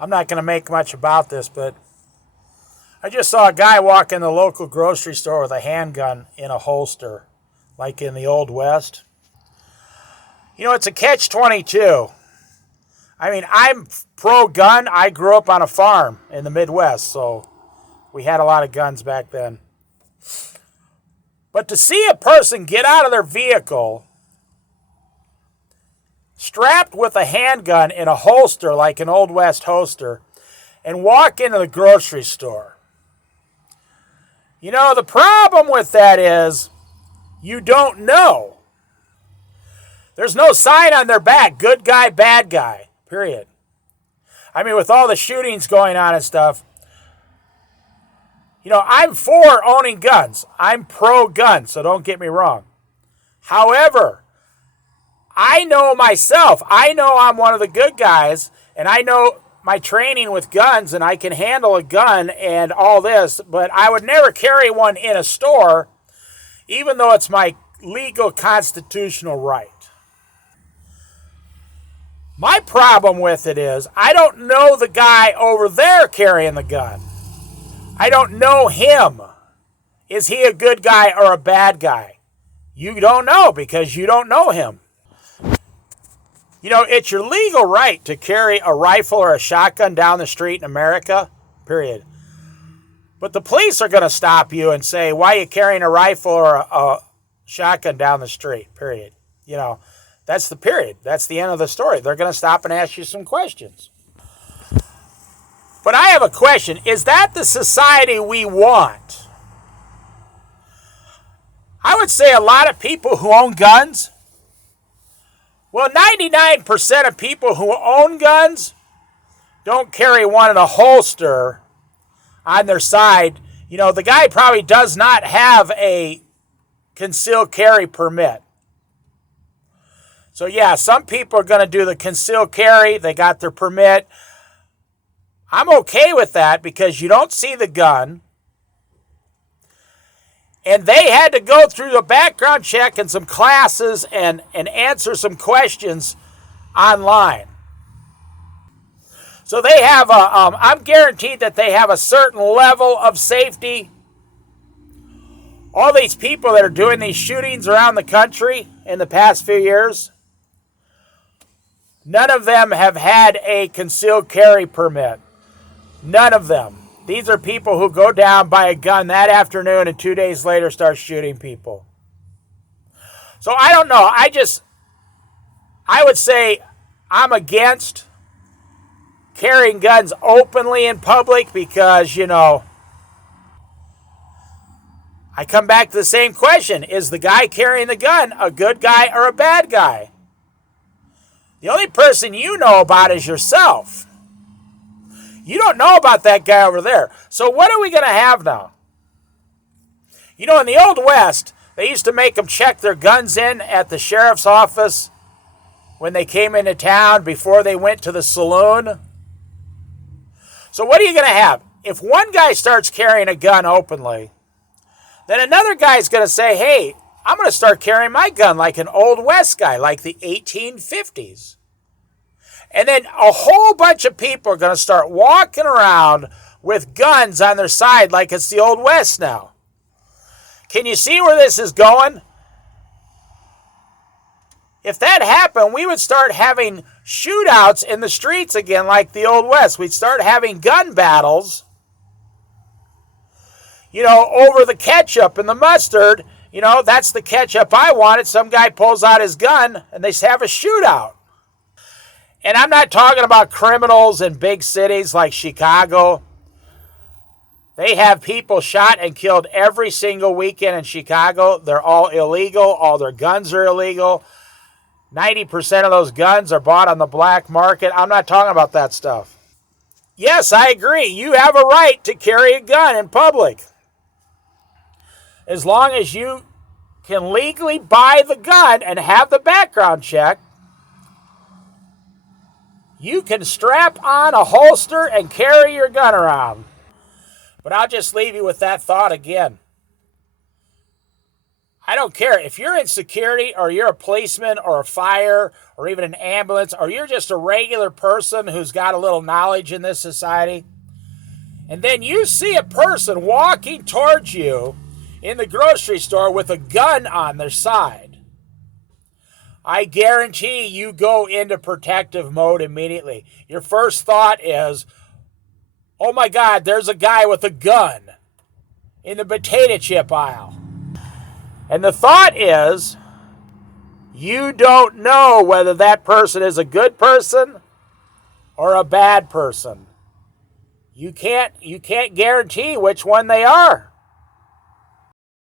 I'm not going to make much about this, but I just saw a guy walk in the local grocery store with a handgun in a holster, like in the Old West. You know, it's a catch-22. I mean, I'm pro-gun. I grew up on a farm in the Midwest, so we had a lot of guns back then. But to see a person get out of their vehicle strapped with a handgun in a holster, like an Old West holster, and walk into the grocery store. You know, the problem with that is you don't know. There's no sign on their back, good guy, bad guy, period. I mean, with all the shootings going on and stuff, you know, I'm for owning guns. I'm pro-gun, so don't get me wrong. However, I know myself. I know I'm one of the good guys, and I know my training with guns, and I can handle a gun and all this, but I would never carry one in a store, even though it's my legal constitutional right. My problem with it is I don't know the guy over there carrying the gun. I don't know him. Is he a good guy or a bad guy? You don't know because you don't know him. You know, it's your legal right to carry a rifle or a shotgun down the street in America, period. But the police are going to stop you and say, why are you carrying a rifle or a shotgun down the street, period. You know, that's the period. That's the end of the story. They're going to stop and ask you some questions. But I have a question. Is that the society we want? I would say a lot of people who own guns, well, 99% of people who own guns don't carry one in a holster on their side. You know, the guy probably does not have a concealed carry permit. So, yeah, some people are going to do the concealed carry. They got their permit. I'm okay with that because you don't see the gun. And they had to go through the background check and some classes and answer some questions online. So they have I'm guaranteed that they have a certain level of safety. All these people that are doing these shootings around the country in the past few years, none of them have had a concealed carry permit. None of them. These are people who go down, buy a gun that afternoon, and 2 days later start shooting people. So I don't know. I would say I'm against carrying guns openly in public because, you know, I come back to the same question. Is the guy carrying the gun a good guy or a bad guy? The only person you know about is yourself. You don't know about that guy over there. So what are we going to have now? You know, in the Old West, they used to make them check their guns in at the sheriff's office when they came into town before they went to the saloon. So what are you going to have? If one guy starts carrying a gun openly, then another guy's going to say, hey, I'm going to start carrying my gun like an Old West guy, like the 1850s. And then a whole bunch of people are going to start walking around with guns on their side like it's the Old West now. Can you see where this is going? If that happened, we would start having shootouts in the streets again like the Old West. We'd start having gun battles, you know, over the ketchup and the mustard. You know, that's the ketchup I wanted. Some guy pulls out his gun and they have a shootout. And I'm not talking about criminals in big cities like Chicago. They have people shot and killed every single weekend in Chicago. They're all illegal. All their guns are illegal. 90% of those guns are bought on the black market. I'm not talking about that stuff. Yes, I agree. You have a right to carry a gun in public. As long as you can legally buy the gun and have the background check, you can strap on a holster and carry your gun around. But I'll just leave you with that thought again. I don't care if you're in security or you're a policeman or a fire or even an ambulance or you're just a regular person who's got a little knowledge in this society. And then you see a person walking towards you in the grocery store with a gun on their side. I guarantee you go into protective mode immediately. Your first thought is, oh my God, there's a guy with a gun in the potato chip aisle. And the thought is, you don't know whether that person is a good person or a bad person. You can't guarantee which one they are.